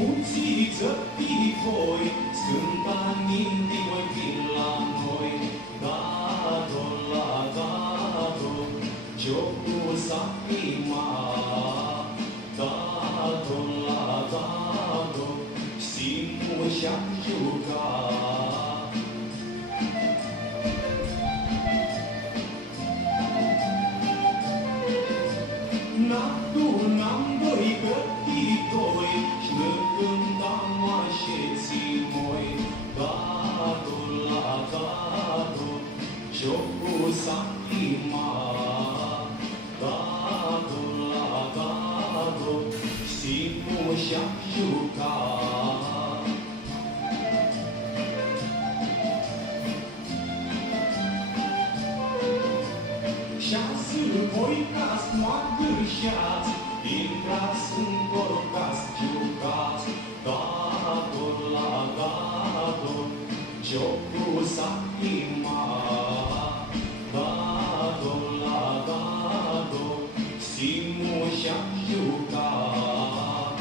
Smuțiță fii voi, Sfânta Ninti voi vin la noi. Dado la dado, gioco sa prima. Dado la dado, simu și-am jucat. N-adunam doi gătitori și ne cântam așeții moi. Dado la dado, jocul s-a primat. Dado la dado, simu și-am jucat. Și-azi voi ca-s m-agârșați, intrați în corp-ați jucați. Dado la dado, jocul s-a primat. Dado la dado, simu și-am jucat.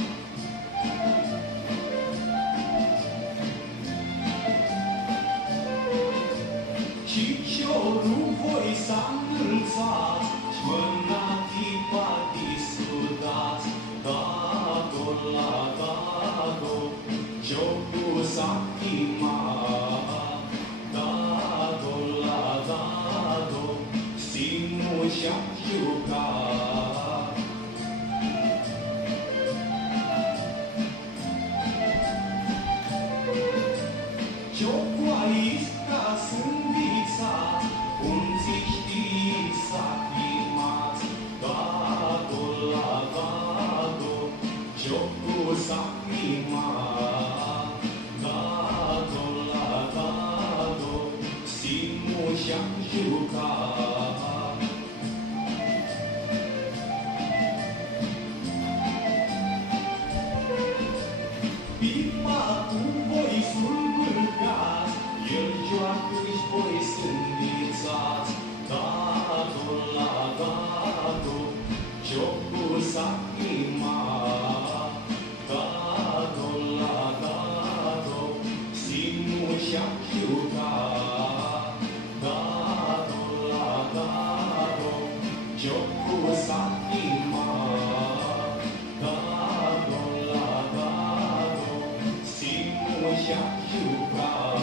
Și ciorul voi s-a înălțat, și mâna tipa disudați. Dado la dado, jocul s-a primat. Dado la dado, simu și-am jucat. Jocul aici ca sunt vițat, cum zici știi s-a primat. Dado la dado, jocul s-a primat. Dado la dado, simu și-am jucat. Pipa cu voi sulbârgați, el joacă-și voi sândițați. Dado la dado, jocul s-a primat. Dado la dado, simu și-am jucat. Dado la dado, jocul s-a primat. Dado la dado, simu și-am jucat.